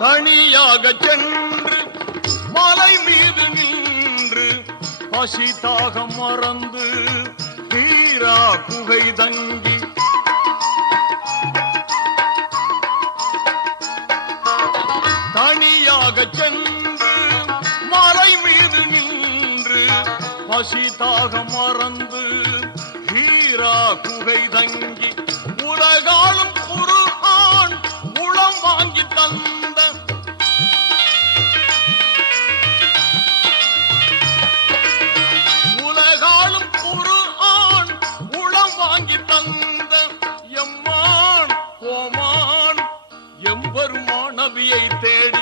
தனியாக சென்று மலை மீது நின்று பசி தாகம் மறந்து ஹீரா குகை தங்கி தனியாக சென்று மலை மீது நின்று பசி தாகம் மறந்து ஹீரா குகை தங்கி உலகாலும் குர்ஆன் உளம் வாங்கி தந்த உலகாலும் குர்ஆன் உளம் வாங்கி தந்த எம்மான் கோமான் எம்பெருமான் நபியை தேடி